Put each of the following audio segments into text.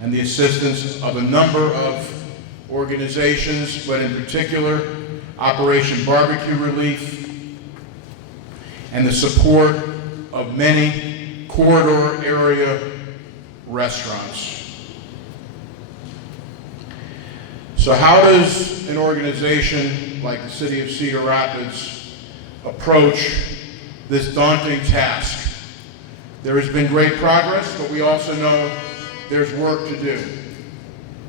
and the assistance of a number of organizations, but in particular, Operation Barbecue Relief, and the support of many corridor area restaurants. So how does an organization like the City of Cedar Rapids approach this daunting task? There has been great progress, but we also know there's work to do.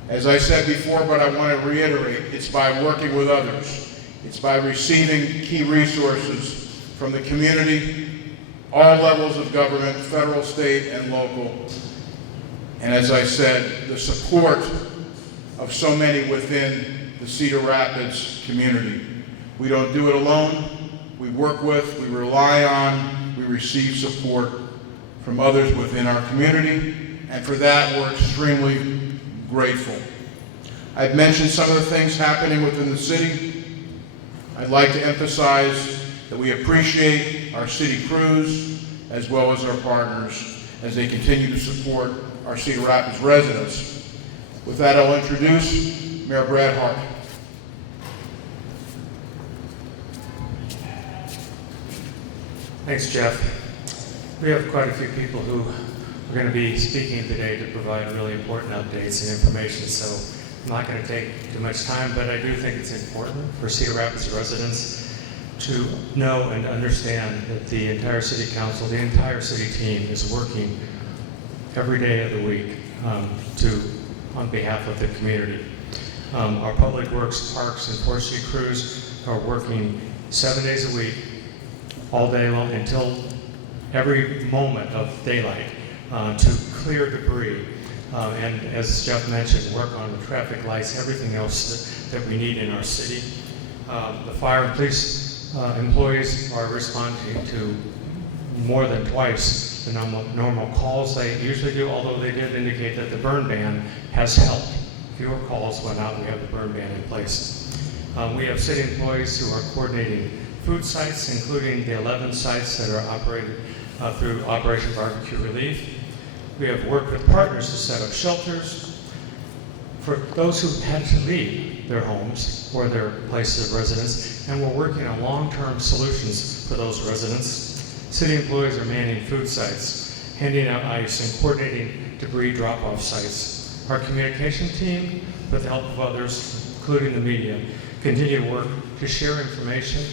As I said before, but I want to reiterate, it's by working with others. It's by receiving key resources from the community, all levels of government, federal, state, and local. And as I said, the support of so many within the Cedar Rapids community. We don't do it alone. We work with, we rely on, we receive support from others within our community, and for that we're extremely grateful. I've mentioned some of the things happening within the city. I'd like to emphasize that we appreciate our city crews as well as our partners as they continue to support our Cedar Rapids residents. With that, I'll introduce Mayor Pratt Hart. Thanks, Jeff. We have quite a few people who are going to be speaking today to provide really important updates and information, so I'm not going to take too much time, but I do think it's important for Cedar Rapids residents to know and understand that the entire City Council, the entire city team is working every day of the week on behalf of the community. Our Public Works, Parks, and Forestry crews are working 7 days a week, all day long, until every moment of daylight to clear debris. And as Jeff mentioned, work on the traffic lights, everything else that we need in our city. The fire and police employees are responding to more than twice the normal calls they usually do, although they did indicate that the burn ban has helped. Fewer calls went out, we have the burn ban in place. We have city employees who are coordinating food sites, including the 11 sites that are operated through Operation Barbecue Relief. We have worked with partners to set up shelters for those who had to leave their homes or their places of residence, and we're working on long-term solutions for those residents. City employees are manning food sites, handing out ice, and coordinating debris drop-off sites. Our communication team, with the help of others, including the media, continue to work to share information,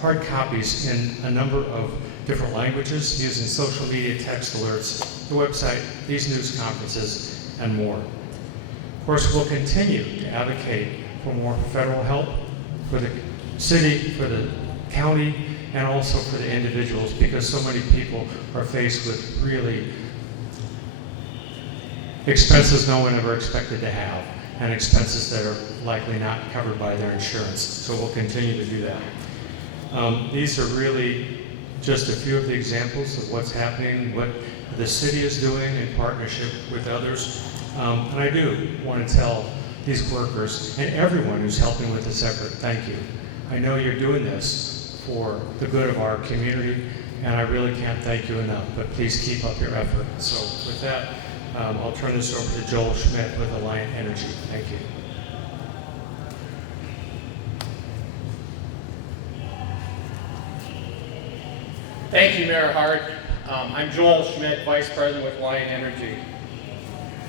hard copies in a number of different languages, using social media, text alerts, the website, these news conferences, and more. Of course, we'll continue to advocate for more federal help for the city, for the county, and also for the individuals, because so many people are faced with really expenses no one ever expected to have, and expenses that are likely not covered by their insurance. So we'll continue to do that. These are really just a few of the examples of what's happening, what the city is doing in partnership with others. And I do want to tell these workers and everyone who's helping with this effort, thank you. I know you're doing this for the good of our community, and I really can't thank you enough, but please keep up your effort. So with that, I'll turn this over to Joel Schmidt with Alliant Energy. Thank you. Thank you, Mayor Hart. I'm Joel Schmidt, Vice President with Alliant Energy.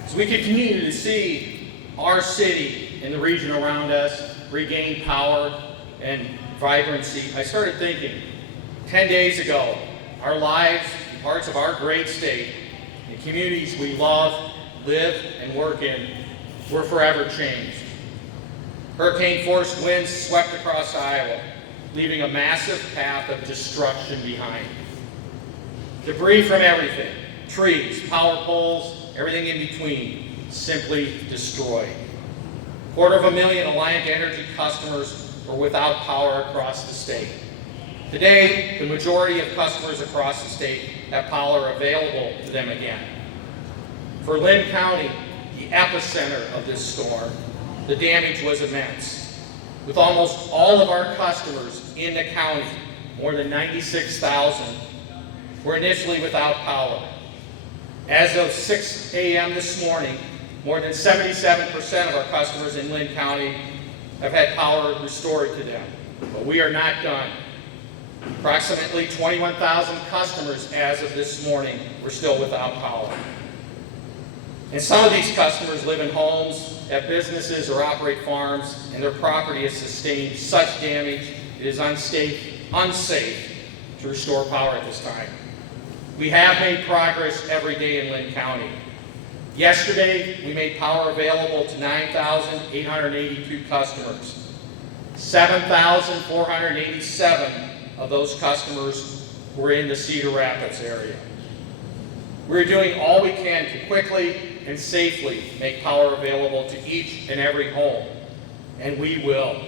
As we continue to see our city and the region around us regain power and vibrancy, I started thinking, 10 days ago, our lives, parts of our great state, the communities we love, live, and work in, were forever changed. Hurricane-force winds swept across Iowa, leaving a massive path of destruction behind. Debris from everything, trees, power poles, everything in between, simply destroyed. 250,000 Alliant Energy customers were without power across the state. Today, the majority of customers across the state have power available to them again. For Lynn County, the epicenter of this storm, the damage was immense. With almost all of our customers in the county, more than 96,000, were initially without power. As of 6 a.m. this morning, More than 77% of our customers in Lynn County have had power restored to them, but we are not done. Approximately 21,000 customers as of this morning were still without power. And some of these customers live in homes, have businesses, or operate farms, and their property has sustained such damage it is unsafe to restore power at this time. We have made progress every day in Lynn County. Yesterday, we made power available to 9,882 customers. 7,487 of those customers were in the Cedar Rapids area. We're doing all we can to quickly and safely make power available to each and every home, and we will.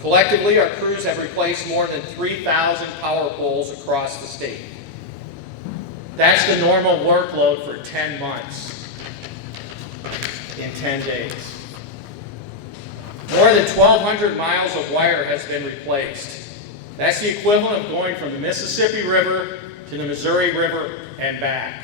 Collectively, our crews have replaced more than 3,000 power poles across the state. That's the normal workload for 10 months in 10 days. More than 1,200 miles of wire has been replaced. That's the equivalent of going from the Mississippi River to the Missouri River and back.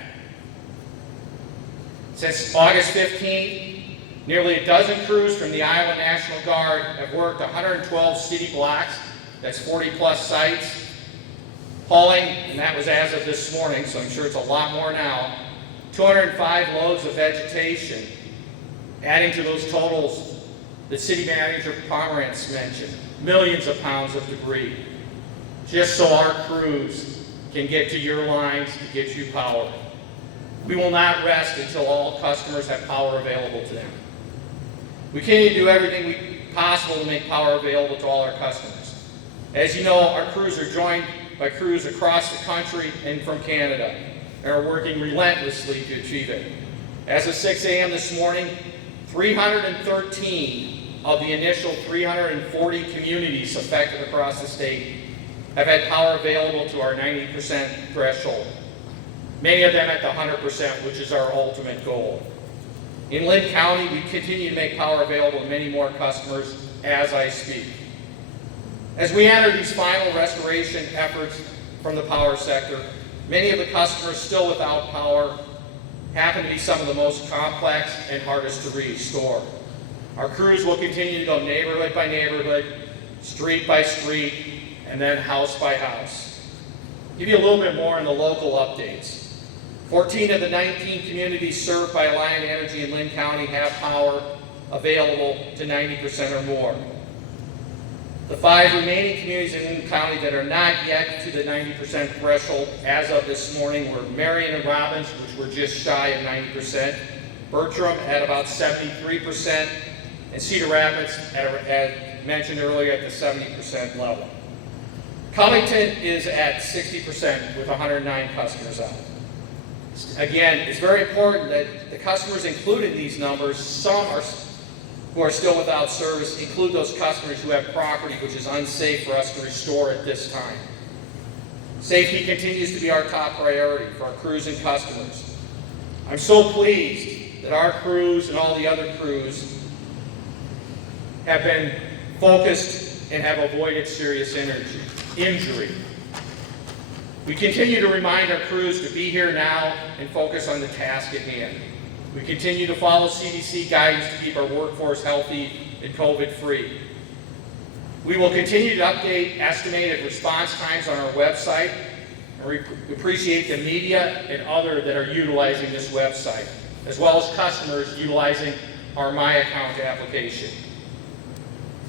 Since August 15th, nearly a dozen crews from the Iowa National Guard have worked 112 city blocks, that's 40 plus sites, hauling, and that was as of this morning, so I'm sure it's a lot more now, 205 loads of vegetation, adding to those totals that City Manager Pomerantz mentioned, millions of pounds of debris, just so our crews can get to your lines to get you power. We will not rest until all customers have power available to them. We continue to do everything possible to make power available to all our customers. As you know, our crews are joined by crews across the country and from Canada, and are working relentlessly to achieve it. As of 6 a.m. this morning, 313 of the initial 340 communities affected across the state have had power available to our 90% threshold. Many of them at the 100%, which is our ultimate goal. In Lynn County, we continue to make power available to many more customers as I speak. As we enter these final restoration efforts from the power sector, many of the customers still without power happen to be some of the most complex and hardest to restore. Our crews will continue to go neighborhood by neighborhood, street by street, and then house by house. Give you a little bit more on the local updates. 14 of the 19 communities served by Alliant Energy in Lynn County have power available to 90% or more. The 5 remaining communities in Lynn County that are not yet to the 90% threshold as of this morning were Marion and Robbins, which were just shy of 90%, Bertram at about 73%, and Cedar Rapids, as mentioned earlier, at the 70% level. Covington is at 60% with 109 customers out. Again, it's very important that the customers included in these numbers, some who are still without service, include those customers who have property which is unsafe for us to restore at this time. Safety continues to be our top priority for our crews and customers. I'm so pleased that our crews and all the other crews have been focused and have avoided serious injury. We continue to remind our crews to be here now and focus on the task at hand. We continue to follow CDC guidance to keep our workforce healthy and COVID-free. We will continue to update estimated response times on our website, and we appreciate the media and other that are utilizing this website, as well as customers utilizing our My Account application.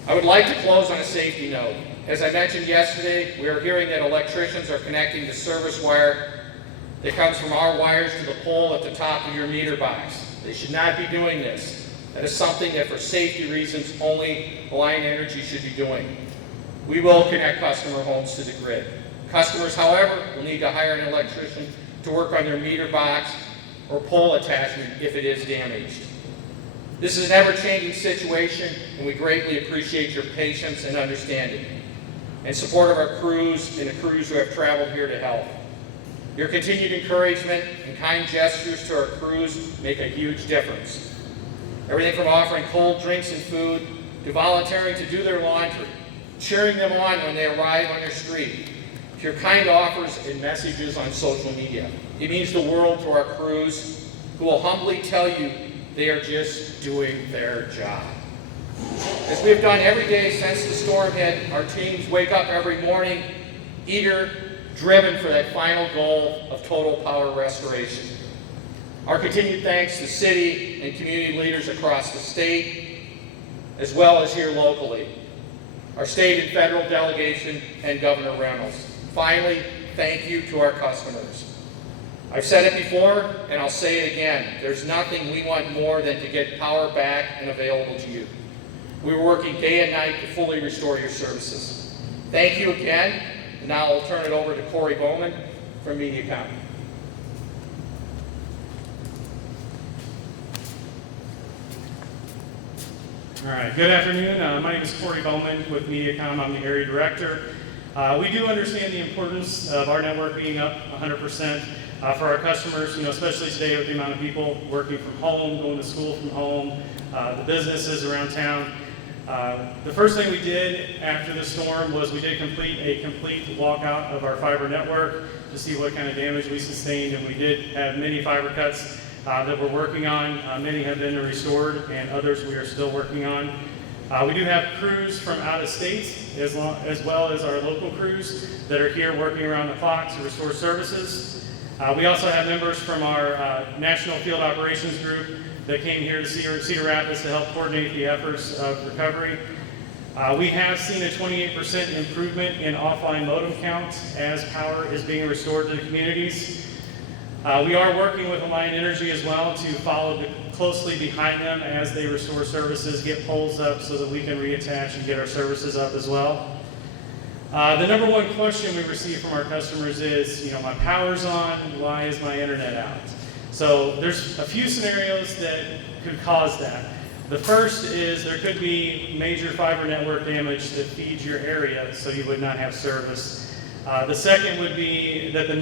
I would like to close on a safety note. As I mentioned yesterday, we are hearing that electricians are connecting the service wire that comes from our wires to the pole at the top of your meter box. They should not be doing this. That is something that for safety reasons only Alliant Energy should be doing. We will connect customer homes to the grid. Customers, however, will need to hire an electrician to work on their meter box or pole attachment if it is damaged. This is an ever-changing situation, and we greatly appreciate your patience and understanding, and support of our crews and the crews who have traveled here to help. Your continued encouragement and kind gestures to our crews make a huge difference. Everything from offering cold drinks and food to volunteering to do their laundry, cheering them on when they arrive on your street, to your kind offers and messages on social media. It means the world to our crews, who will humbly tell you They are just doing their job. As we have done every day since the storm hit, our teams wake up every morning eager, driven for that final goal of total power restoration. Our continued thanks to city and community leaders across the state, as well as here locally, our state and federal delegation, and Governor Reynolds. Finally, thank you to our customers. I've said it before, and I'll say it again. There's nothing we want more than to get power back and available to you. We're working day and night to fully restore your services. Thank you again, and now I'll turn it over to Corey Bowman from MediaCom. All right, good afternoon. My name is Corey Bowman with MediaCom. I'm the area director. We do understand the importance of our network being up 100% for our customers, especially today with the amount of people working from home, going to school from home, the businesses around town. The first thing we did after the storm was we did complete a complete walkout of our fiber network to see what kind of damage we sustained, and we did have many fiber cuts that we're working on. Many have been restored, and others we are still working on. We do have crews from out of state, as well as our local crews that are here working around the clock to restore services. We also have members from our National Field Operations Group that came here to Cedar Rapids to help coordinate the efforts of recovery. We have seen a 28% improvement in offline modem count as power is being restored to the communities. We are working with Alliant Energy as well to follow closely behind them as they restore services, get poles up so that we can reattach and get our services up as well. The number one question we receive from our customers is, my power's on, why is my internet out? So there's a few scenarios that could cause that. The first is there could be major fiber network damage that feeds your area, so you would not have service. The second would be that the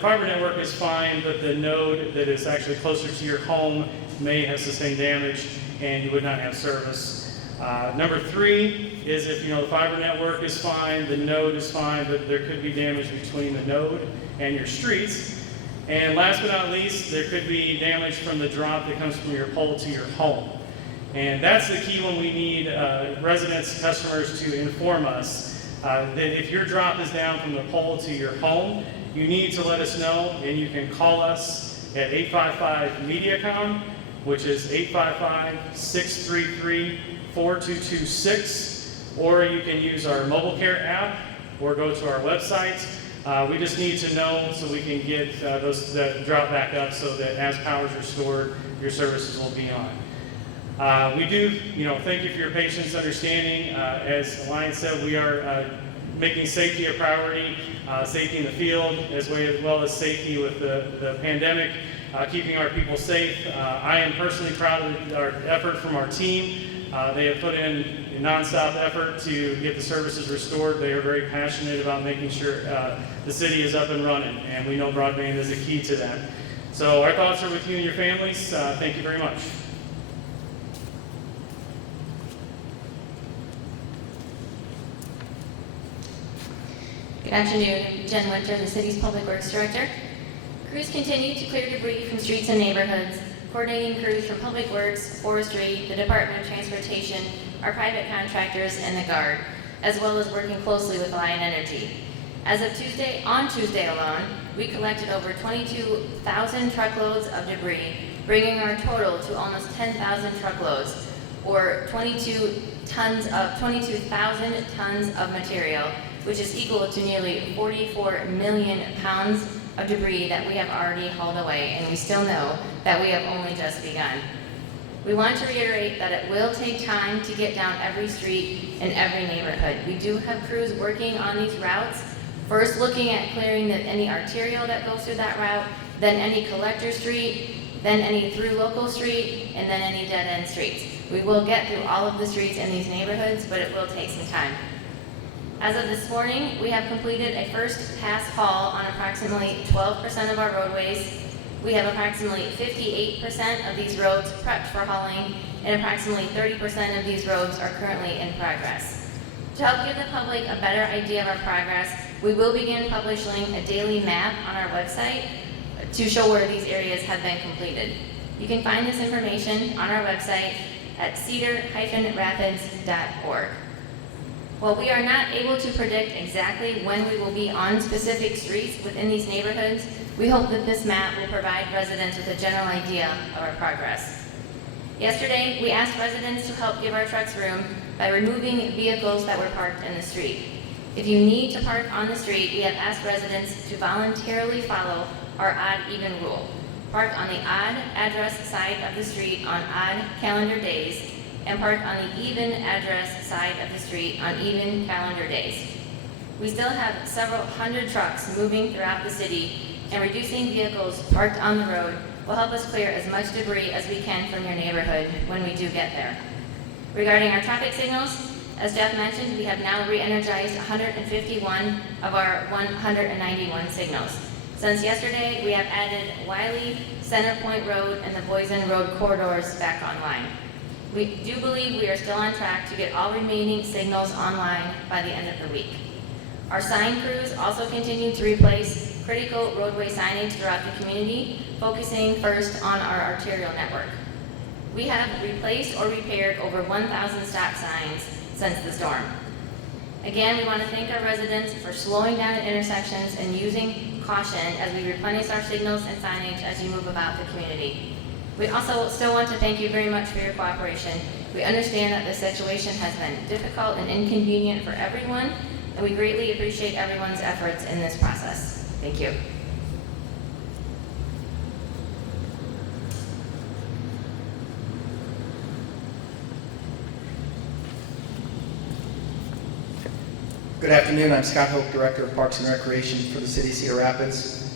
fiber network is fine, but the node that is actually closer to your home may have sustained damage and you would not have service. Number three is if the fiber network is fine, the node is fine, but there could be damage between the node and your streets. And last but not least, there could be damage from the drop that comes from your pole to your home. And that's the key when we need residents, customers to inform us that if your drop is down from the pole to your home, you need to let us know, and you can call us at 855-MEDIACOM, which is 855-633-4226, or you can use our mobile care app or go to our website. We just need to know so we can get that drop back up so that as power is restored, your services will be on. We do, thank you for your patience, understanding. As Alliant said, we are making safety a priority, safety in the field, as well as safety with the pandemic, keeping our people safe. I am personally proud of our effort from our team. They have put in a nonstop effort to get the services restored. They are very passionate about making sure the city is up and running, and we know broadband is a key to that. So our thoughts are with you and your families. Thank you very much. Good afternoon, Jen Winter, the city's Public Works Director. Crews continue to clear debris from streets and neighborhoods, coordinating crews from Public Works, Forestry, the Department of Transportation, our private contractors, and the Guard, as well as working closely with Alliant Energy. As of on Tuesday alone, we collected over 22,000 truckloads of debris, bringing our total to almost 10,000 truckloads, or 22,000 tons of material, which is equal to nearly 44 million pounds of debris that we have already hauled away, and we still know that we have only just begun. We want to reiterate that it will take time to get down every street and every neighborhood. We do have crews working on these routes, first looking at clearing any arterial that goes through that route, then any collector street, then any through local street, and then any dead-end streets. We will get through all of the streets in these neighborhoods, but it will take some time. As of this morning, we have completed a first pass haul on approximately 12% of our roadways. We have approximately 58% of these roads prepped for hauling, and approximately 30% of these roads are currently in progress. To help give the public a better idea of our progress, we will begin publishing a daily map on our website to show where these areas have been completed. You can find this information on our website at cedar-rapids.org. While we are not able to predict exactly when we will be on specific streets within these neighborhoods, we hope that this map will provide residents with a general idea of our progress. Yesterday, we asked residents to help give our trucks room by removing vehicles that were parked in the street. If you need to park on the street, we have asked residents to voluntarily follow our odd-even rule. Park on the odd address side of the street on odd calendar days, and park on the even address side of the street on even calendar days. We still have several hundred trucks moving throughout the city, and reducing vehicles parked on the road will help us clear as much debris as we can from your neighborhood when we do get there. Regarding our traffic signals, as Jeff mentioned, we have now re-energized 151 of our 191 signals. Since yesterday, we have added Wiley, Center Point Road, and the Boysen Road corridors back online. We do believe we are still on track to get all remaining signals online by the end of the week. Our sign crews also continue to replace critical roadway signage throughout the community, focusing first on our arterial network. We have replaced or repaired over 1,000 stop signs since the storm. Again, we want to thank our residents for slowing down at intersections and using caution as we replenish our signals and signage as you move about the community. We also still want to thank you very much for your cooperation. We understand that this situation has been difficult and inconvenient for everyone, and we greatly appreciate everyone's efforts in this process. Thank you. Good afternoon, I'm Scott Hope, Director of Parks and Recreation for the City of Cedar Rapids.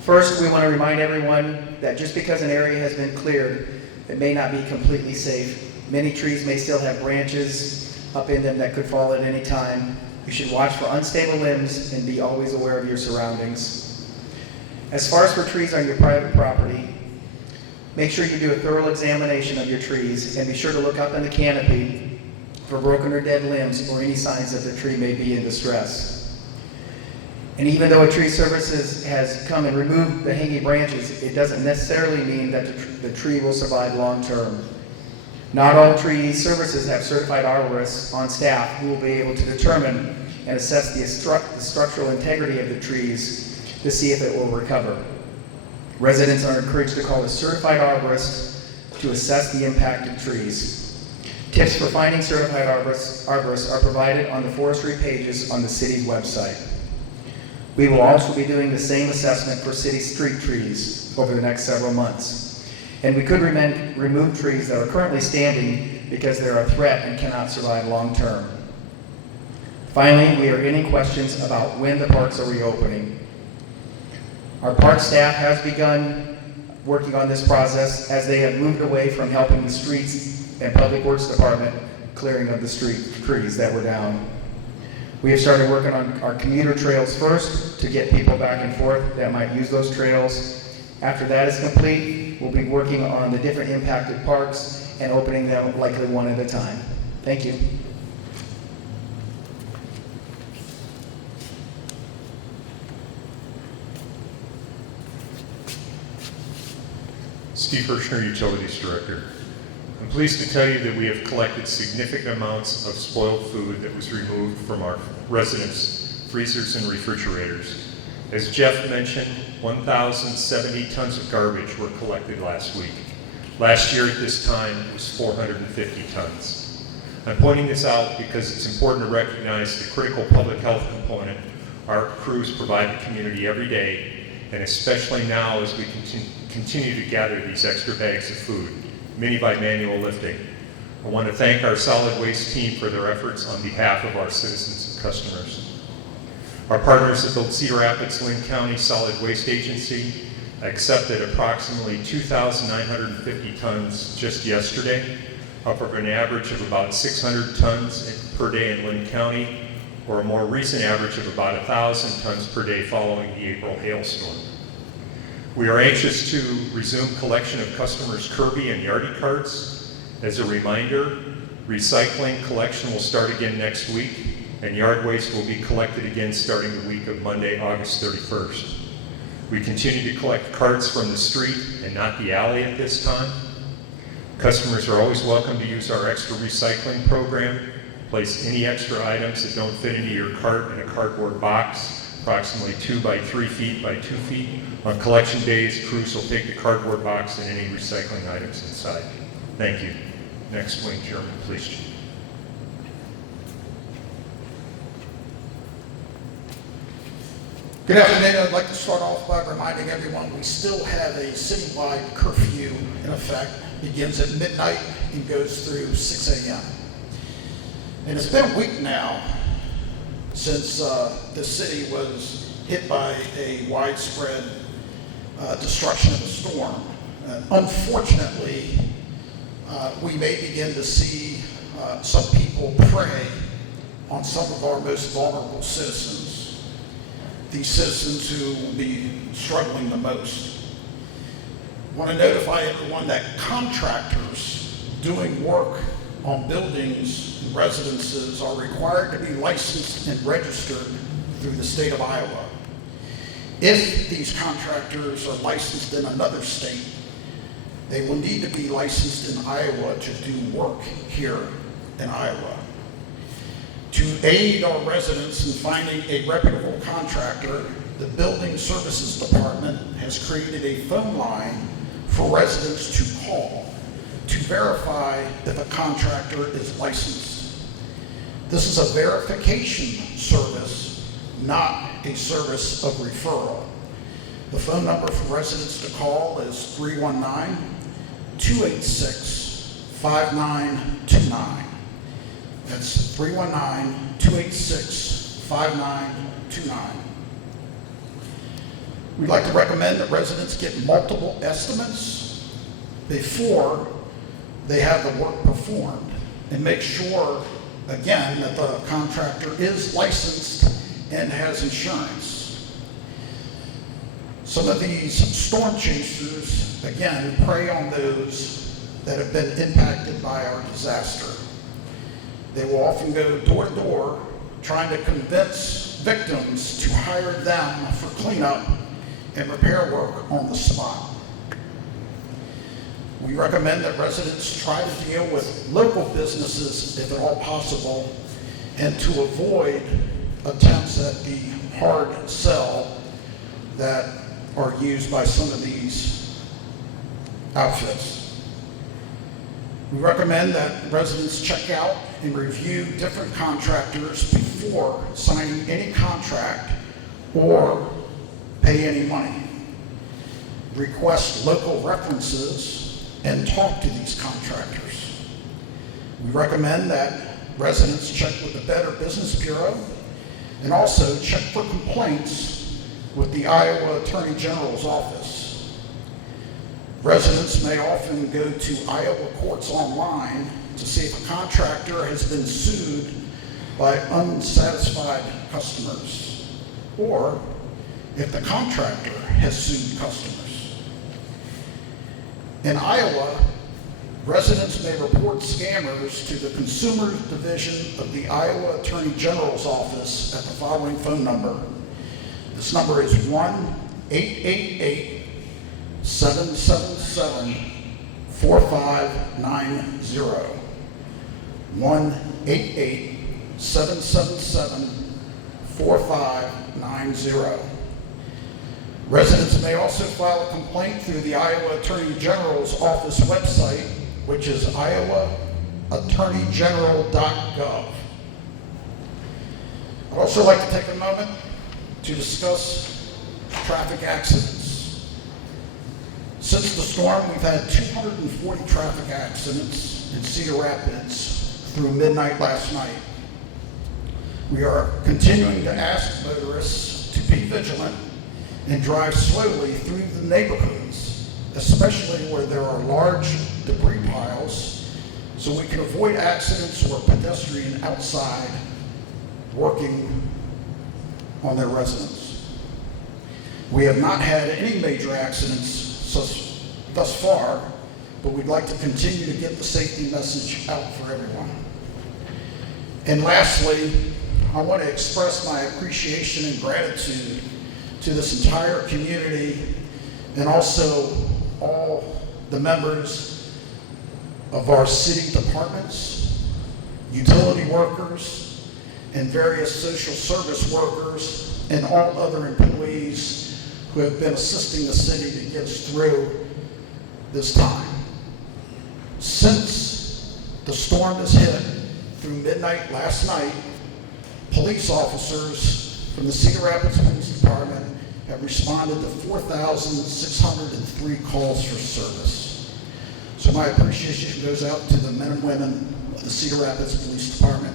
First, we want to remind everyone that just because an area has been cleared, it may not be completely safe. Many trees may still have branches up in them that could fall at any time. You should watch for unstable limbs and be always aware of your surroundings. As far as for trees on your private property, make sure you do a thorough examination of your trees and be sure to look up in the canopy for broken or dead limbs or any signs that the tree may be in distress. And even though a tree services has come and removed the hanging branches, it doesn't necessarily mean that the tree will survive long term. Not all tree services have certified arborists on staff who will be able to determine and assess the structural integrity of the trees to see if it will recover. Residents are encouraged to call a certified arborist to assess the impacted trees. Tips for finding certified arborists are provided on the forestry pages on the city's website. We will also be doing the same assessment for city street trees over the next several months. And we could remove trees that are currently standing because they're a threat and cannot survive long term. Finally, we are getting questions about when the parks are reopening. Our park staff has begun working on this process as they have moved away from helping the streets and Public Works Department clearing of the street trees that were down. We have started working on our commuter trails first to get people back and forth that might use those trails. After that is complete, we'll be working on the different impacted parks and opening them likely one at a time. Thank you. Steve Hirschner, Utilities Director. I'm pleased to tell you that we have collected significant amounts of spoiled food that was removed from our residents' freezers and refrigerators. As Jeff mentioned, 1,070 tons of garbage were collected last week. Last year at this time, it was 450 tons. I'm pointing this out because it's important to recognize the critical public health component our crews provide the community every day, and especially now as we continue to gather these extra bags of food, many by manual lifting. I want to thank our solid waste team for their efforts on behalf of our citizens and customers. Our partners at the Cedar Rapids Linn County Solid Waste Agency accepted approximately 2,950 tons just yesterday, up from an average of about 600 tons per day in Linn County, or a more recent average of about 1,000 tons per day following the April hailstorm. We are anxious to resume collection of customers' Kirby and Yardie carts. As a reminder, recycling collection will start again next week, and yard waste will be collected again starting the week of Monday, August 31st. We continue to collect carts from the street and not the alley at this time. Customers are always welcome to use our extra recycling program. Place any extra items that don't fit into your cart in a cardboard box, approximately 2 by 3 feet by 2 feet. On collection days, crews will take the cardboard box and any recycling items inside. Thank you. Next, Wayne German, Police Chief. Good afternoon. I'd like to start off by reminding everyone we still have a citywide curfew in effect. Begins at midnight and goes through 6 a.m. And it's been a week now since the city was hit by a widespread destruction of a storm. Unfortunately, we may begin to see some people prey on some of our most vulnerable citizens. These citizens who will be struggling the most. I want to notify everyone that contractors doing work on buildings and residences are required to be licensed and registered through the state of Iowa. If these contractors are licensed in another state, they will need to be licensed in Iowa to do work here in Iowa. To aid our residents in finding a reputable contractor, the Building Services Department has created a phone line for residents to call to verify if a contractor is licensed. This is a verification service, not a service of referral. The phone number for residents to call is 319-286-5929. That's 319-286-5929. We'd like to recommend that residents get multiple estimates before they have the work performed and make sure, again, that the contractor is licensed and has insurance. Some of these storm chasers, again, prey on those that have been impacted by our disaster. They will often go door to door trying to convince victims to hire them for cleanup and repair work on the spot. We recommend that residents try to deal with local businesses if at all possible and to avoid attempts at the hard sell that are used by some of these outfits. We recommend that residents check out and review different contractors before signing any contract or pay any money. Request local references and talk to these contractors. We recommend that residents check with the Better Business Bureau and also check for complaints with the Iowa Attorney General's office. Residents may often go to Iowa courts online to see if a contractor has been sued by unsatisfied customers, or if the contractor has sued customers. In Iowa, residents may report scammers to the Consumer Division of the Iowa Attorney General's office at the following phone number. This number is 1-888-777-4590. 1-888-777-4590. Residents may also file a complaint through the Iowa Attorney General's office website, which is iowaattorneygeneral.gov. I'd also like to take a moment to discuss traffic accidents. Since the storm, we've had 240 traffic accidents in Cedar Rapids through midnight last night. We are continuing to ask motorists to be vigilant and drive slowly through the neighborhoods, especially where there are large debris piles, so we can avoid accidents or pedestrians outside working on their residence. We have not had any major accidents thus far, but we'd like to continue to get the safety message out for everyone. And lastly, I want to express my appreciation and gratitude to to this entire community and also all the members of our city departments, utility workers, and various social service workers, and all other employees who have been assisting the city to get us through this time. Since the storm has hit through midnight last night, police officers from the Cedar Rapids Police Department have responded to 4,603 calls for service. So my appreciation goes out to the men and women of the Cedar Rapids Police Department.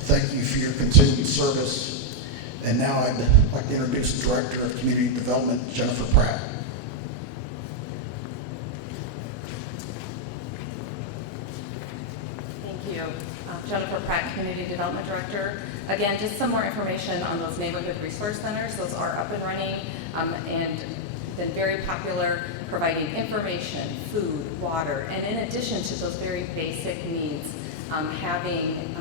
Thank you for your continued service. And now I'd like to introduce the Director of Community Development, Jennifer Pratt. Thank you. Jennifer Pratt, Community Development Director. Again, just some more information on those neighborhood resource centers. Those are up and running and been very popular, providing information, food, water, and in addition to those very basic needs, having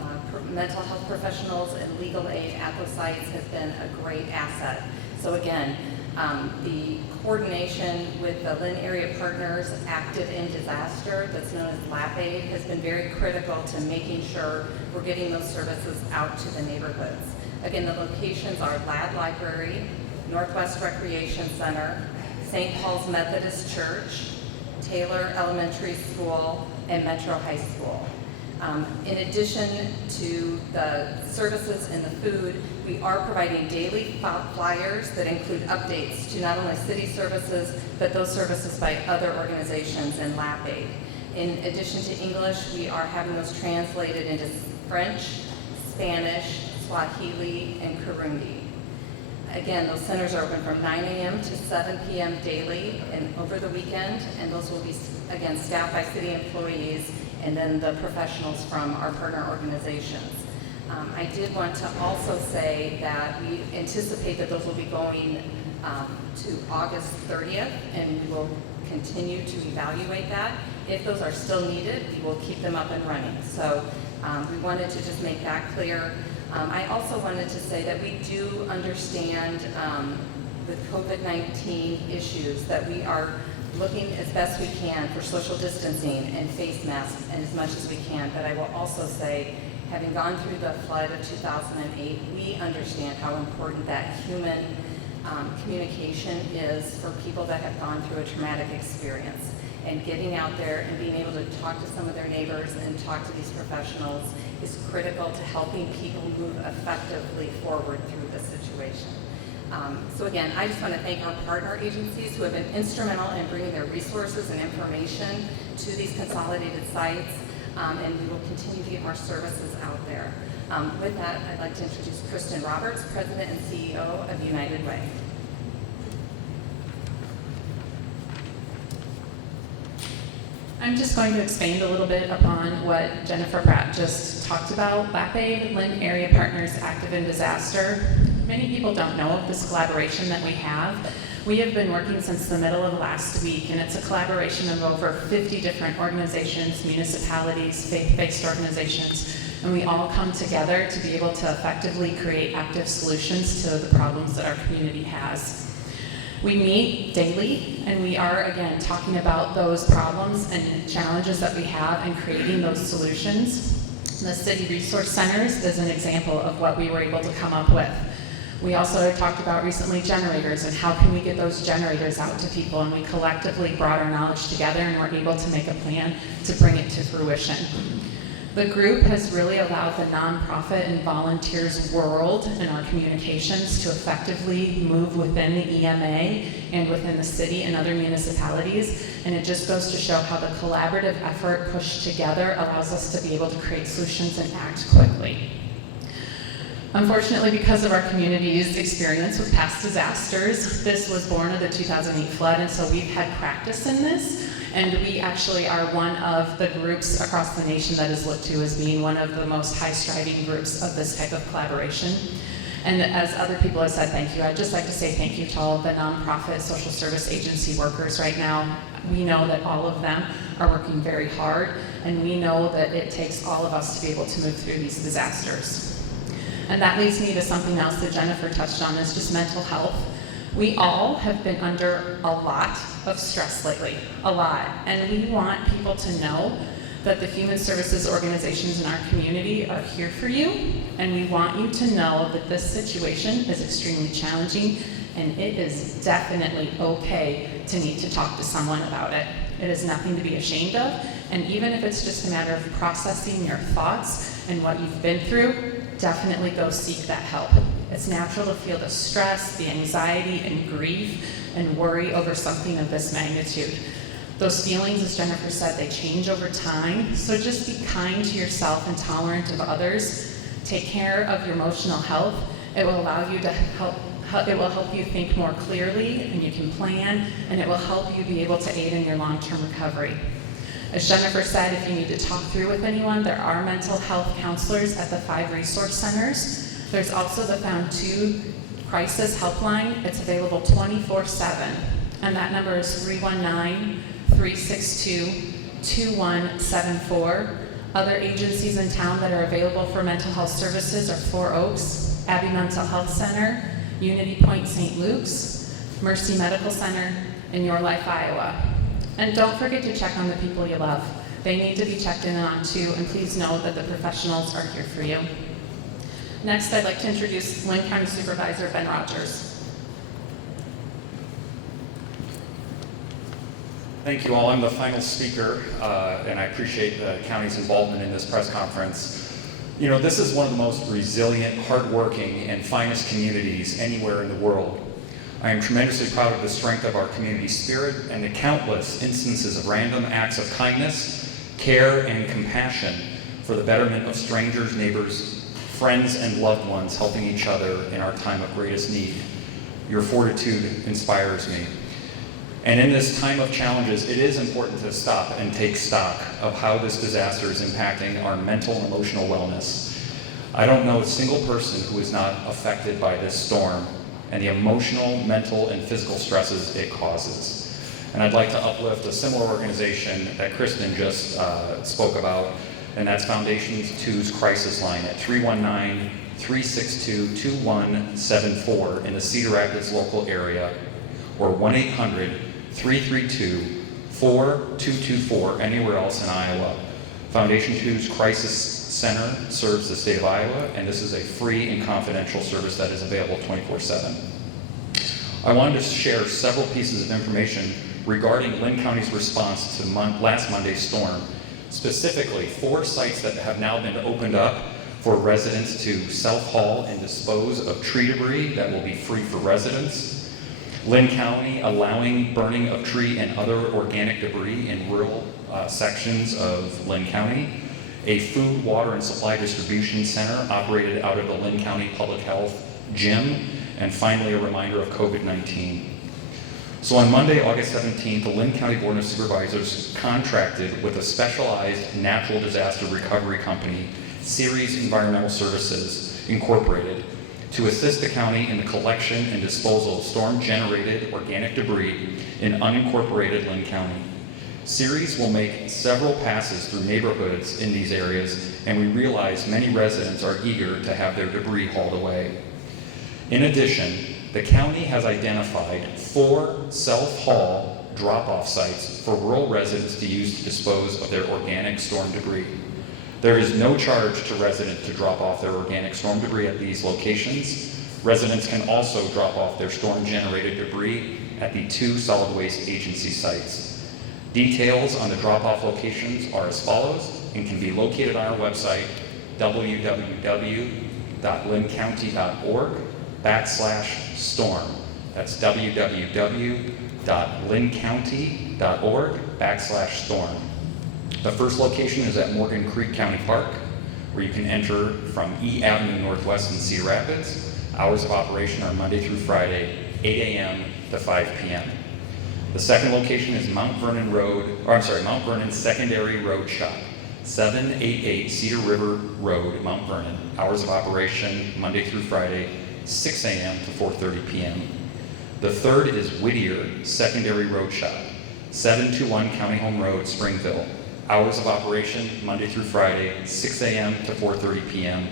mental health professionals and legal aid at those sites has been a great asset. So again, the coordination with the Lynn Area Partners Active in Disaster, that's known as LAP Aid, has been very critical to making sure we're getting those services out to the neighborhoods. Again, the locations are Ladd Library, Northwest Recreation Center, St. Paul's Methodist Church, Taylor Elementary School, and Metro High School. In addition to the services and the food, we are providing daily flyers that include updates to not only city services, but those services by other organizations and LAP Aid. In addition to English, we are having those translated into French, Spanish, Swahili, and Kirundi. Again, those centers are open from 9 a.m. to 7 p.m. daily and over the weekend, and those will be, again, staffed by city employees and then the professionals from our partner organizations. I did want to also say that we anticipate that those will be going to August 30th, and we will continue to evaluate that. If those are still needed, we will keep them up and running. So we wanted to just make that clear. I also wanted to say that we do understand with COVID-19 issues that we are looking as best we can for social distancing and face masks and as much as we can. But I will also say, having gone through the flood of 2008, we understand how important that human communication is for people that have gone through a traumatic experience. And getting out there and being able to talk to some of their neighbors and talk to these professionals is critical to helping people move effectively forward through this situation. So again, I just want to thank our partner agencies who have been instrumental in bringing their resources and information to these consolidated sites, and we will continue to get more services out there. With that, I'd like to introduce Kristen Roberts, President and CEO of United Way. I'm just going to expand a little bit upon what Jennifer Pratt just talked about. LAP Aid, Lynn Area Partners Active in Disaster. Many people don't know of this collaboration that we have. We have been working since the middle of last week, and it's a collaboration of over 50 different organizations, municipalities, faith-based organizations, and we all come together to be able to effectively create active solutions to the problems that our community has. We meet daily, and we are, again, talking about those problems and challenges that we have and creating those solutions. The City Resource Centers is an example of what we were able to come up with. We also talked about recently generators and how can we get those generators out to people, and we collectively brought our knowledge together and were able to make a plan to bring it to fruition. The group has really allowed the nonprofit and volunteers world in our communications to effectively move within the EMA and within the city and other municipalities, and it just goes to show how the collaborative effort pushed together allows us to be able to create solutions and act quickly. Unfortunately, because of our community's experience with past disasters, this was born of the 2008 flood, and so we've had practice in this, and we actually are one of the groups across the nation that is looked to as being one of the most high-striving groups of this type of collaboration. And as other people have said thank you, I'd just like to say thank you to all of the nonprofit social service agency workers right now. We know that all of them are working very hard, and we know that it takes all of us to be able to move through these disasters. And that leads me to something else that Jennifer touched on, is just mental health. We all have been under a lot of stress lately, a lot. And we want people to know that the human services organizations in our community are here for you. And we want you to know that this situation is extremely challenging, and it is definitely okay to need to talk to someone about it. It is nothing to be ashamed of. And even if it's just a matter of processing your thoughts and what you've been through, definitely go seek that help. It's natural to feel the stress, the anxiety, and grief and worry over something of this magnitude. Those feelings, as Jennifer said, they change over time. So just be kind to yourself and tolerant of others. Take care of your emotional health. It will allow you to it will help you think more clearly, and you can plan, and it will help you be able to aid in your long-term recovery. As Jennifer said, if you need to talk through with anyone, there are mental health counselors at the 5 resource centers. There's also the Found 2 crisis helpline. It's available 24/7, and that number is 319-362-2174. Other agencies in town that are available for mental health services are 4 Oaks, Abbey Mental Health Center, Unity Point St. Luke's, Mercy Medical Center, and Your Life, Iowa. And don't forget to check on the people you love. They need to be checked in on too, and please know that the professionals are here for you. Next, I'd like to introduce Lynn County Supervisor Ben Rogers. Thank you all. I'm the final speaker, and I appreciate the county's involvement in this press conference. You know, this is one of the most resilient, hardworking, and finest communities anywhere in the world. I am tremendously proud of the strength of our community spirit and the countless instances of random acts of kindness, care, and compassion for the betterment of strangers, neighbors, friends, and loved ones helping each other in our time of greatest need. Your fortitude inspires me. And in this time of challenges, it is important to stop and take stock of how this disaster is impacting our mental and emotional wellness. I don't know a single person who is not affected by this storm and the emotional, mental, and physical stresses it causes. And I'd like to uplift a similar organization that Kristen just spoke about, and that's Foundation 2's crisis line at 319-362-2174 in the Cedar Rapids local area, or 1-800-332-4224 anywhere else in Iowa. Foundation 2's Crisis Center serves the state of Iowa, and this is a free and confidential service that is available 24/7. I wanted to share several pieces of information regarding Lynn County's response to last Monday's storm, specifically 4 sites that have now been opened up for residents to self-haul and dispose of tree debris that will be free for residents. Lynn County allowing burning of tree and other organic debris in rural sections of Lynn County. A food, water, and supply distribution center operated out of the Lynn County Public Health Gym. And finally, a reminder of COVID-19. So on Monday, August 17th, the Lynn County Board of Supervisors contracted with a specialized natural disaster recovery company, Ceres Environmental Services Incorporated, to assist the county in the collection and disposal of storm-generated organic debris in unincorporated Lynn County. Ceres will make several passes through neighborhoods in these areas, and we realize many residents are eager to have their debris hauled away. In addition, the county has identified 4 self-haul drop-off sites for rural residents to use to dispose of their organic storm debris. There is no charge to residents to drop off their organic storm debris at these locations. Residents can also drop off their storm-generated debris at the 2 solid waste agency sites. Details on the drop-off locations are as follows and can be located on our website, www.lynncounty.org/storm. That's www.lynncounty.org/storm. The first location is at Morgan Creek County Park, where you can enter from E Avenue Northwest in Cedar Rapids. Hours of operation are Monday through Friday, 8 a.m. to 5 p.m. The second location is Mount Vernon Secondary Road Shop, 788 Cedar River Road, Mount Vernon. Hours of operation Monday through Friday, 6 a.m. to 4:30 p.m. The third is Whittier Secondary Road Shop, 721 County Home Road, Springville. Hours of operation Monday through Friday, 6 a.m. to 4:30 p.m.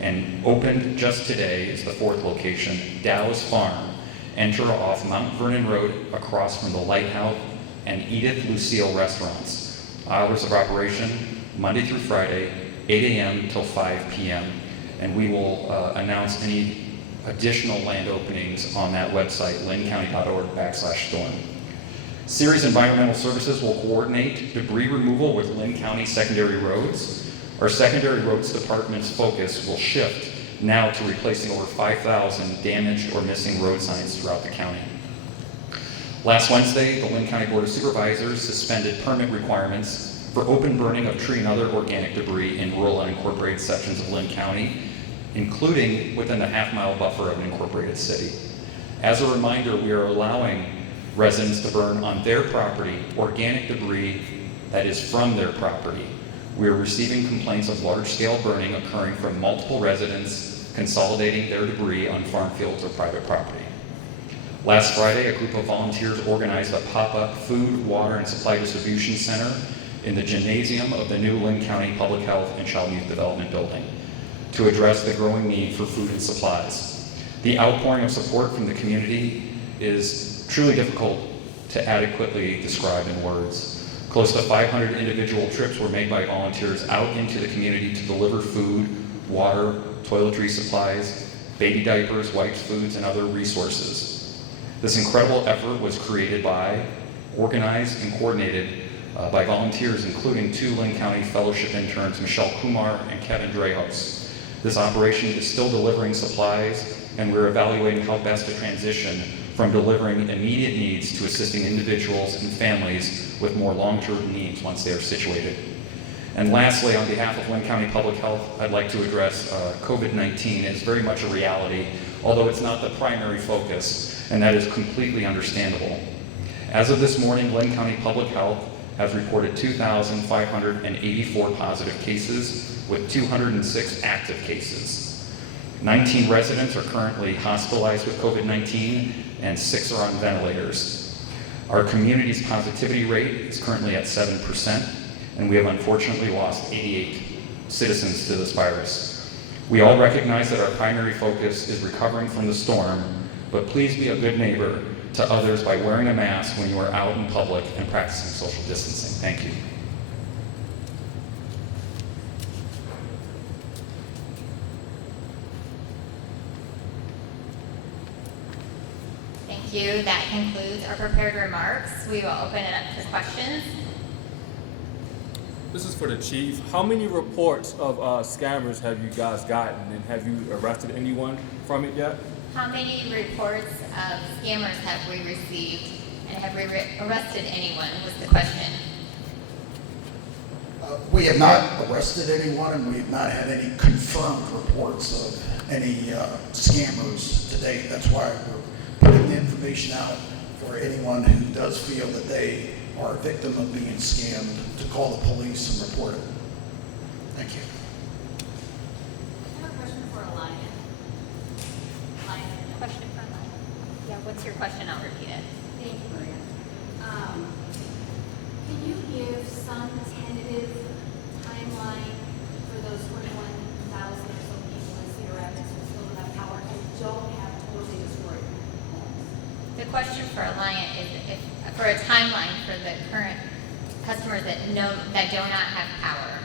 And opened just today is the 4th location, Dow's Farm, enter off Mount Vernon Road across from the Lighthouse and Edith Lucille restaurants. Hours of operation, Monday through Friday, 8 a.m. till 5 p.m. And we will announce any additional land openings on that website, lynncounty.org/storm. Ceres Environmental Services will coordinate debris removal with Lynn County secondary roads. Our secondary roads department's focus will shift now to replacing over 5,000 damaged or missing road signs throughout the county. Last Wednesday, the Lynn County Board of Supervisors suspended permit requirements for open burning of tree and other organic debris in rural unincorporated sections of Lynn County, including within the half-mile buffer of an incorporated city. As a reminder, we are allowing residents to burn on their property organic debris that is from their property. We are receiving complaints of large-scale burning occurring from multiple residents consolidating their debris on farm fields or private property. Last Friday, a group of volunteers organized a pop-up food, water, and supply distribution center in the gymnasium of the new Lynn County Public Health and Child and Youth Development Building to address the growing need for food and supplies. The outpouring of support from the community is truly difficult to adequately describe in words. Close to 500 individual trips were made by volunteers out into the community to deliver food, water, toiletry supplies, baby diapers, wipes, foods, and other resources. This incredible effort was created by, organized, and coordinated by volunteers, including 2 Lynn County Fellowship interns, Michelle Kumar and Kevin Drehos. This operation is still delivering supplies, and we're evaluating how best to transition from delivering immediate needs to assisting individuals and families with more long-term needs once they are situated. And lastly, on behalf of Lynn County Public Health, I'd like to address COVID-19 is very much a reality, although it's not the primary focus, and that is completely understandable. As of this morning, Lynn County Public Health has reported 2,584 positive cases with 206 active cases. 19 residents are currently hospitalized with COVID-19 and 6 are on ventilators. Our community's positivity rate is currently at 7%, and we have unfortunately lost 88 citizens to this virus. We all recognize that our primary focus is recovering from the storm, but please be a good neighbor to others by wearing a mask when you are out in public and practicing social distancing. Thank you. Thank you. That concludes our prepared remarks. We will open it up for questions. This is for the chief. How many reports of scammers have you guys gotten, and have you arrested anyone from it yet? How many reports of scammers have we received, and have we arrested anyone, was the question. We have not arrested anyone, and we have not had any confirmed reports of any scammers to date. That's why we're putting the information out for anyone who does feel that they are a victim of being scammed to call the police and report it. Thank you. I have a question for Elias. Elias, a question for Elias. Yeah, what's your question? I'll repeat it. Thank you, Maria. Can you give some tentative timeline for those 21,000 or so people in Cedar Rapids who still have power and don't have totally destroyed homes? The question for Alliant is if, for a timeline for the current customers that do not have power.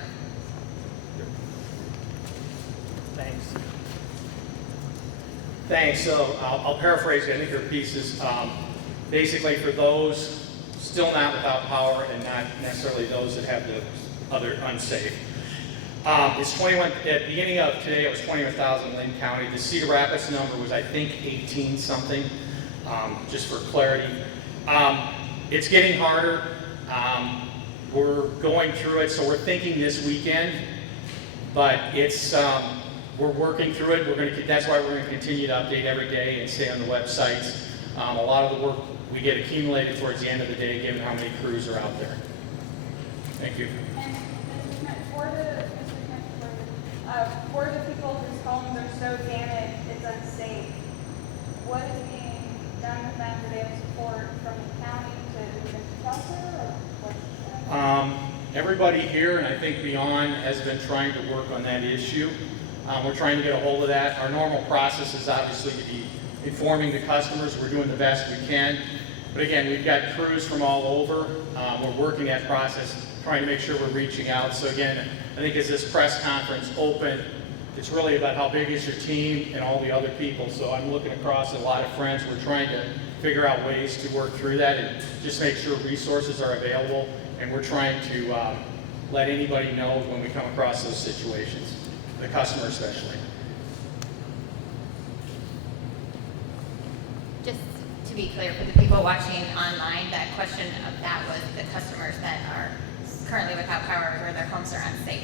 Thanks. So I'll paraphrase it. I think there are pieces. Basically, for those still not without power and not necessarily those that have the other unsafe. It's 21. At the beginning of today, it was 21,000 in Lynn County. The Cedar Rapids number was, I think, 18 something. Just for clarity, it's getting harder. We're going through it, so we're thinking this weekend. But it's we're working through it. That's why we're going to continue to update every day and stay on the websites. A lot of the work we get accumulated towards the end of the day, given how many crews are out there. Thank you. And for the people whose homes are so damaged it's unsafe, what is being done with them? Do they have support from the county to even shelter, or what's Everybody here, and I think beyond, has been trying to work on that issue. We're trying to get a hold of that. Our normal process is obviously to be informing the customers. We're doing the best we can. But again, we've got crews from all over. We're working that process, trying to make sure we're reaching out. So again, I think as this press conference opened, it's really about how big is your team and all the other people. So I'm looking across at a lot of friends. We're trying to figure out ways to work through that and just make sure resources are available. And we're trying to let anybody know when we come across those situations, the customer especially. Just to be clear, for the people watching online, that question of that was the customers that are currently without power or their homes are unsafe.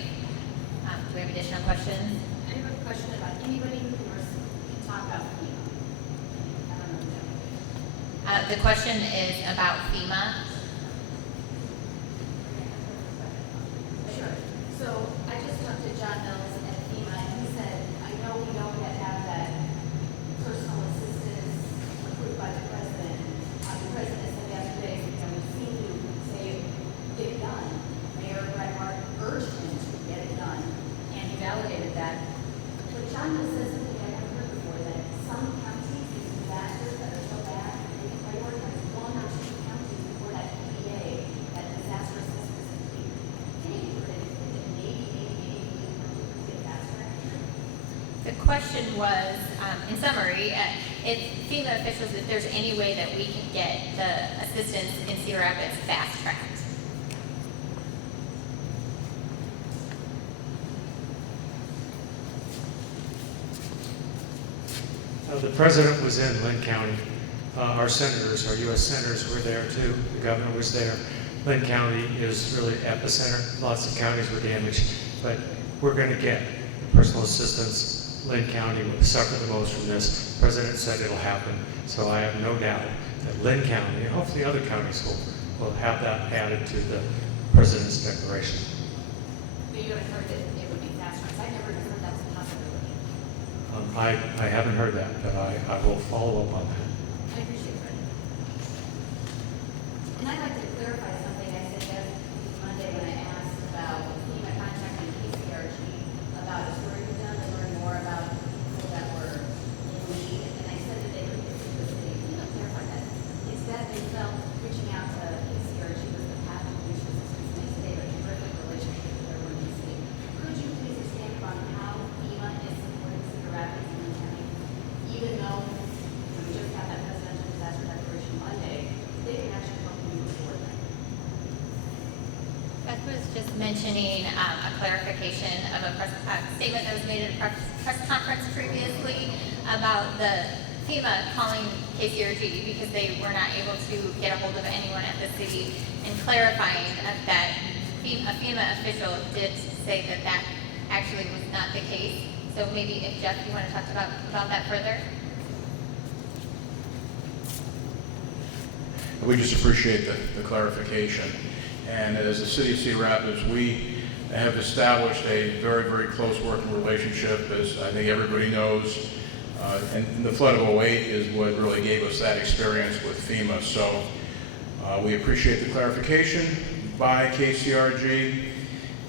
Do we have additional questions? I have a question about anybody who can talk about FEMA. I don't know. The question is about FEMA. Sure. So I just talked to John Mills at FEMA, and he said, I know we don't yet have that personal assistance approved by the president. The president said yesterday, we seem to say, get it done. Mayor Pratt urged him to get it done, and he validated that. But John Mills says something I haven't heard before, that some counties, these disasters that are so bad, they can prioritize 1 or 2 counties before that PA, that disaster assistance is complete. Can you predict that maybe we get faster? The question was, in summary, if FEMA officials, if there's any way that we can get the assistance in Cedar Rapids fast-tracked. The president was in Lynn County. Our senators, our U.S. senators were there too. The governor was there. Lynn County is really epicenter. Lots of counties were damaged, but we're going to get personal assistance. Lynn County will suffer the most from this. The president said it'll happen, so I have no doubt that Lynn County and hopefully other counties will have that added to the president's declaration. But you haven't heard that it would be faster. I never heard that was a possibility. I haven't heard that, but I will follow up on that. I appreciate it. And I'd like to clarify something I said Monday when I asked about FEMA contacting KCRG about a story we've done to learn more about people that were in need. And I said that they could get to the city. Can you clarify that? Instead, they felt reaching out to KCRG was the path to reach assistance. And they say they have a terrific relationship with everyone in the city. Could you please expand upon how FEMA is supporting Cedar Rapids and Lynn County? Even though we just got that presidential disaster declaration Monday, they can actually help you move forward. Beth was just mentioning a clarification of a statement that was made at a press conference previously about the FEMA calling KCRG because they were not able to get a hold of anyone at the city, and clarifying that a FEMA official did say that that actually was not the case. So maybe if Jeff, you want to talk about that further? We just appreciate the clarification. And as the City of Cedar Rapids, we have established a very, very close working relationship, as I think everybody knows. And the flood of 08 is what really gave us that experience with FEMA. So we appreciate the clarification by KCRG,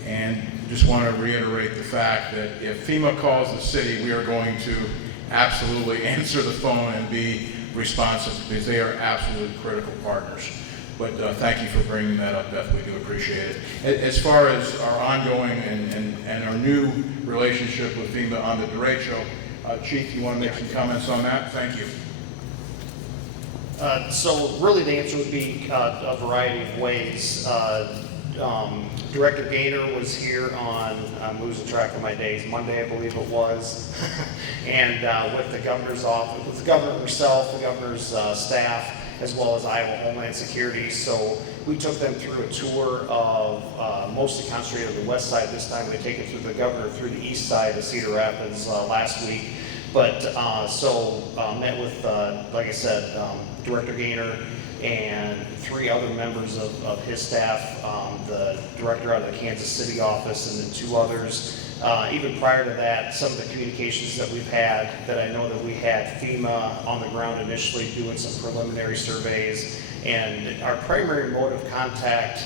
and just want to reiterate the fact that if FEMA calls the city, we are going to absolutely answer the phone and be responsive, because they are absolutely critical partners. But thank you for bringing that up, Beth. We do appreciate it. As far as our ongoing and our new relationship with FEMA on the derecho, Chief, you want to make some comments on that? Thank you. So really the answer would be a variety of ways. Director Gaynor was here on, I'm losing track of my days, Monday I believe it was, and with the governor's office, with the governor herself, the governor's staff, as well as Iowa Homeland Security. So we took them through a tour of mostly concentrated on the west side. This time we take it through the governor through the east side of Cedar Rapids last week. But met with, like I said, Director Gaynor and 3 other members of his staff, the director out of the Kansas City office, and then 2 others. Even prior to that, some of the communications that we've had, that I know that we had FEMA on the ground initially doing some preliminary surveys, and our primary mode of contact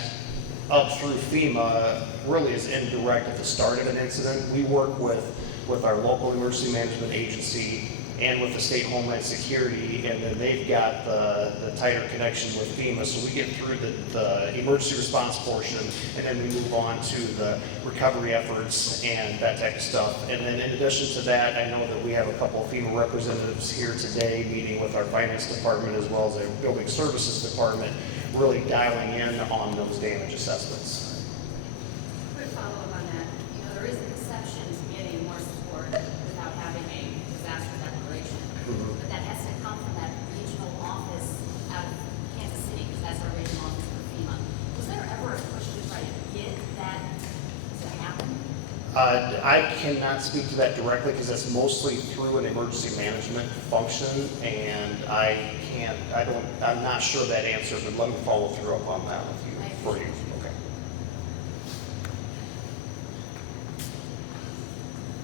up through FEMA really is indirect at the start of an incident. We work with our local emergency management agency and with the state Homeland Security, and then they've got the tighter connection with FEMA. So we get through the emergency response portion, and then we move on to the recovery efforts and that type of stuff. And then in addition to that, I know that we have a couple of FEMA representatives here today meeting with our finance department as well as our building services department, really dialing in on those damage assessments. Quick follow-up on that. You know, there is an exception to getting more support without having a disaster declaration. But that has to come from that regional office out of Kansas City, because that's our regional office for FEMA. Was there ever a push to try to get that to happen? I cannot speak to that directly because that's mostly through an emergency management function, and I'm not sure that answer, but let me follow through up on that with you, for you. Okay.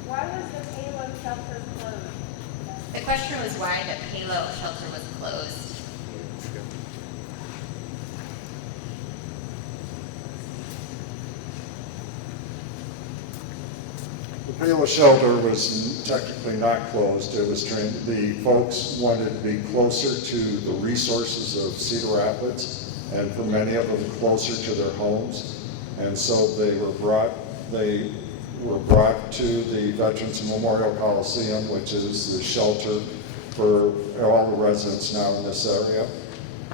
Why was the Halo shelter closed? The question was why the Halo shelter was closed. The Palo shelter was technically not closed. It was the folks wanted to be closer to the resources of Cedar Rapids, and for many of them closer to their homes. And so they were brought to the Veterans Memorial Coliseum, which is the shelter for all the residents now in this area.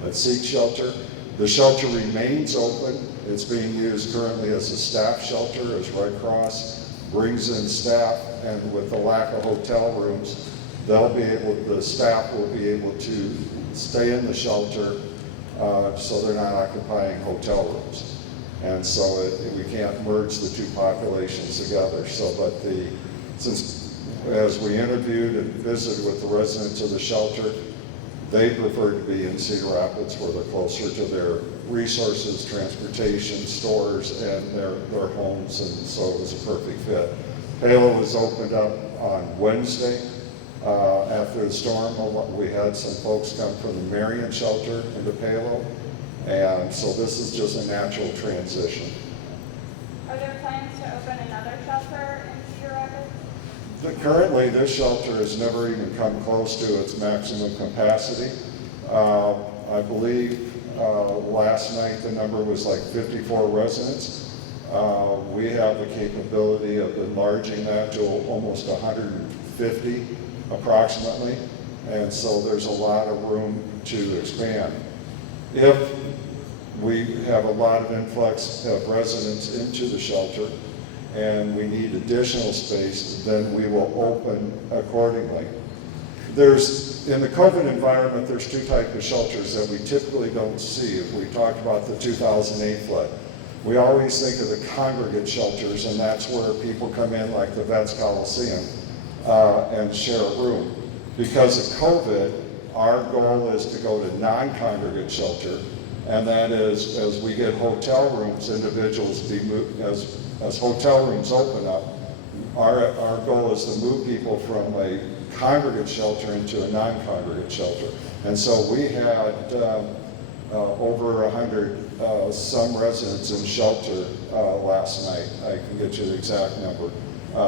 That Seek Shelter. The shelter remains open. It's being used currently as a staff shelter, as Red Cross brings in staff, and with the lack of hotel rooms, the staff will be able to stay in the shelter, so they're not occupying hotel rooms. And so we can't merge the two populations together. Since as we interviewed and visited with the residents of the shelter, they prefer to be in Cedar Rapids where they're closer to their resources, transportation, stores, and their homes, and so it was a perfect fit. Palo was opened up on Wednesday after the storm. We had some folks come from the Marion shelter into Palo, and so this is just a natural transition. Are there plans to open another shelter in Cedar Rapids? Currently, this shelter has never even come close to its maximum capacity. I believe last night the number was like 54 residents. We have the capability of enlarging that to almost 150 approximately, and so there's a lot of room to expand. If we have a lot of influx of residents into the shelter and we need additional space, then we will open accordingly. In the COVID environment, there's two types of shelters that we typically don't see. We talked about the 2008 flood. We always think of the congregate shelters, and that's where people come in like the Vets Coliseum and share a room. Because of COVID, our goal is to go to non-congregate shelter, and that is, as we get hotel rooms, individuals be moved, as hotel rooms open up, our goal is to move people from a congregate shelter into a non-congregate shelter. And so we had over 100 some residents in shelter last night. I can get you the exact number.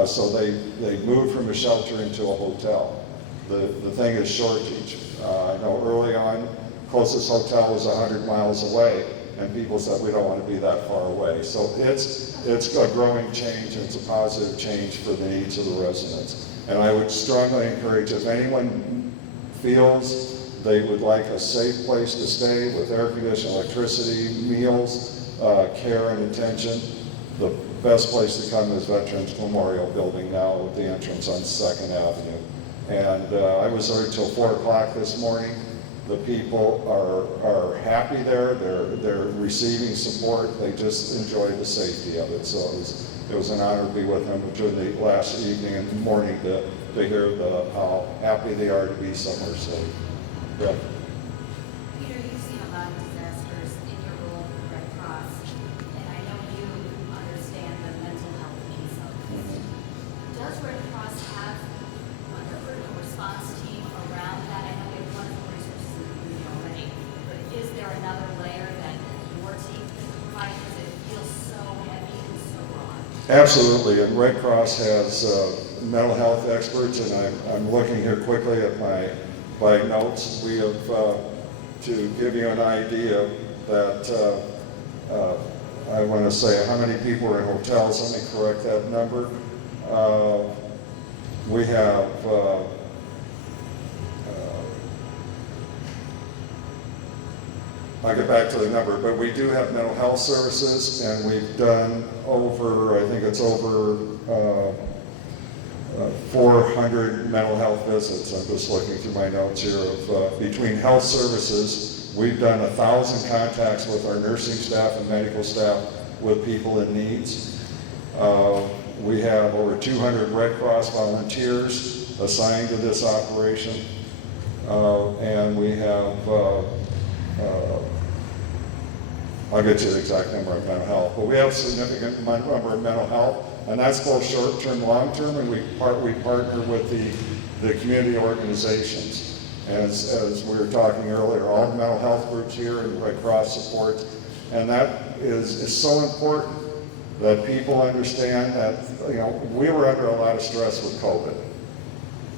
So they moved from a shelter into a hotel. The thing is shortage. I know early on, closest hotel was 100 miles away, and people said we don't want to be that far away. So it's a growing change, and it's a positive change for the needs of the residents. And I would strongly encourage, if anyone feels they would like a safe place to stay with air conditioning, electricity, meals, care and attention, the best place to come is Veterans Memorial Building now with the entrance on 2nd Avenue. And I was there till 4 o'clock this morning. The people are happy there. They're receiving support. They just enjoy the safety of it. So it was an honor to be with them during the last evening and morning to hear how happy they are to be somewhere safe. Yeah. Peter, you've seen a lot of disasters in your role with the Red Cross, and I know you understand the mental health piece of this. Does Red Cross have a critical response team around that? I know we have wonderful resources in the community already, but is there another layer that your team can provide because it feels so heavy and so broad? Absolutely, and Red Cross has mental health experts, and I'm looking here quickly at my notes. We have, to give you an idea, that I want to say how many people are in hotels. Let me correct that number. We have I'll get back to the number, but we do have mental health services, and we've done over, I think it's over 400 mental health visits. I'm just looking through my notes here of between health services. We've done 1,000 contacts with our nursing staff and medical staff with people in needs. We have over 200 Red Cross volunteers assigned to this operation, and we have I'll get you the exact number of mental health, but we have a significant number of mental health, and that's both short-term, long-term, and we partner with the community organizations. As we were talking earlier, all the mental health groups here and Red Cross support, and that is so important that people understand that, you know, we were under a lot of stress with COVID,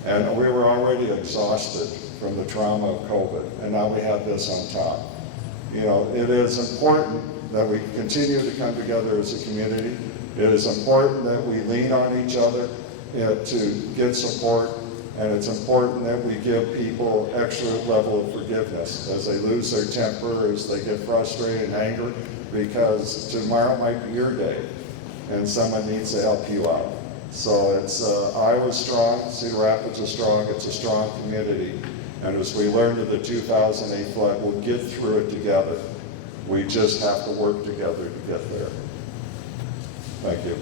and we were already exhausted from the trauma of COVID, and now we have this on top. You know, it is important that we continue to come together as a community. It is important that we lean on each other to get support, and it's important that we give people extra level of forgiveness as they lose their temper, as they get frustrated and angry, because tomorrow might be your day, and someone needs to help you out. So it's Iowa's strong, Cedar Rapids is strong, it's a strong community. And as we learned in the 2008 flood, we'll get through it together. We just have to work together to get there. Thank you.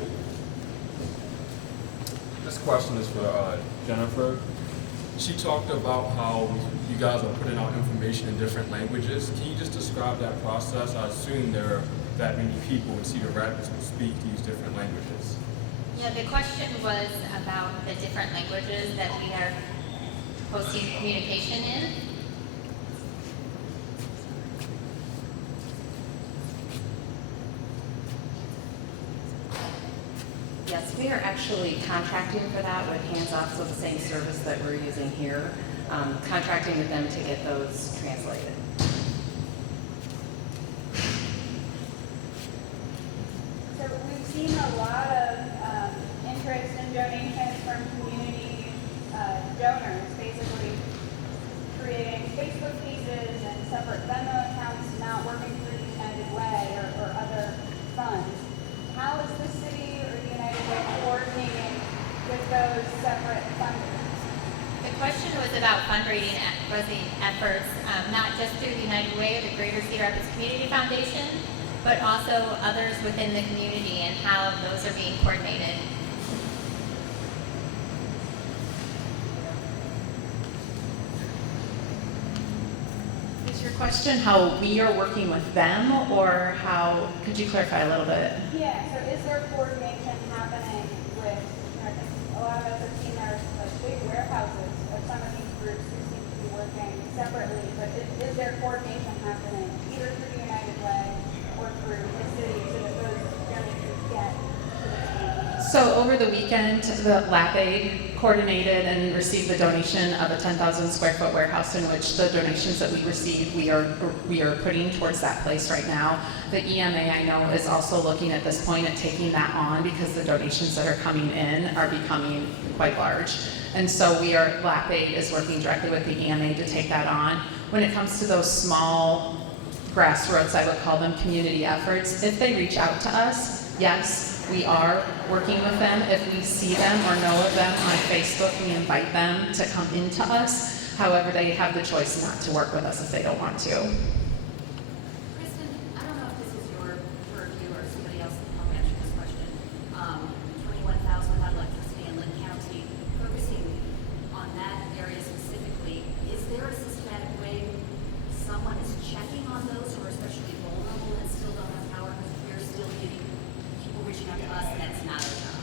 This question is for Jennifer. She talked about how you guys are putting out information in different languages. Can you just describe that process? I assume there are that many people in Cedar Rapids who speak these different languages. Yeah, the question was about the different languages that we are posting communication in. Yes, we are actually contracting for that with Hands Off, so the same service that we're using here, contracting with them to get those translated. So we've seen a lot of interest and donations from community donors, basically creating Facebook pages and separate Venmo accounts, not working through the United Way or other funds. How is the city or the United Way coordinating with those separate funders? The question was about fundraising efforts, not just through the United Way or the Greater Cedar Rapids Community Foundation, but also others within the community and how those are being coordinated. Is your question how we are working with them, or how, could you clarify a little bit? Yeah, so is there coordination happening with, I think a lot of us have seen there's big warehouses of some of these groups who seem to be working separately, but is there coordination happening either through the United Way or through the city so that those donations get to the community? So over the weekend, the Lap Aid coordinated and received the donation of a 10,000 square foot warehouse, in which the donations that we received, we are putting towards that place right now. The EMA, I know, is also looking at this point at taking that on, because the donations that are coming in are becoming quite large. And so Lap Aid is working directly with the EMA to take that on. When it comes to those small grassroots, I would call them community efforts, if they reach out to us, yes, we are working with them. If we see them or know of them on Facebook, we invite them to come into us. However, they have the choice not to work with us if they don't want to. Kristen, I don't know if this is your purview or somebody else can help answer this question. 21,000 watt electricity in Lynn County, focusing on that area specifically, is there a systematic way someone is checking on those who are especially vulnerable and still don't have power, because we're still getting people reaching out to us, and that's not our job?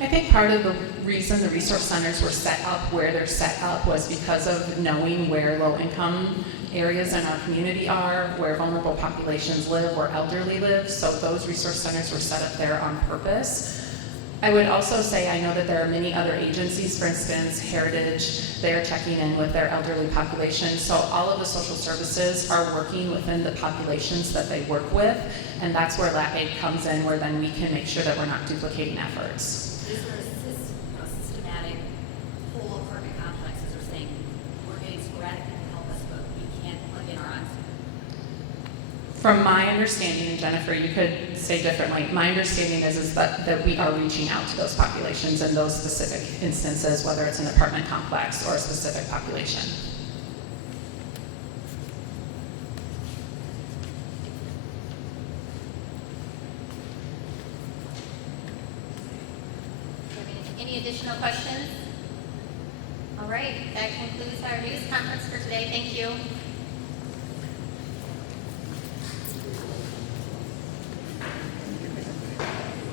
I think part of the reason the resource centers were set up where they're set up was because of knowing where low-income areas in our community are, where vulnerable populations live, where elderly live. So those resource centers were set up there on purpose. I would also say, I know that there are many other agencies, for instance, Heritage, they're checking in with their elderly population. So all of the social services are working within the populations that they work with, and that's where lap aid comes in, where then we can make sure that we're not duplicating efforts. Is there a systematic whole apartment complexes are saying, we're getting sporadic people to help us, but we can't plug in our own? From my understanding, and Jennifer, you could say differently, my understanding is that we are reaching out to those populations in those specific instances, whether it's an apartment complex or a specific population. Any additional questions? All right, that concludes our news conference for today. Thank you.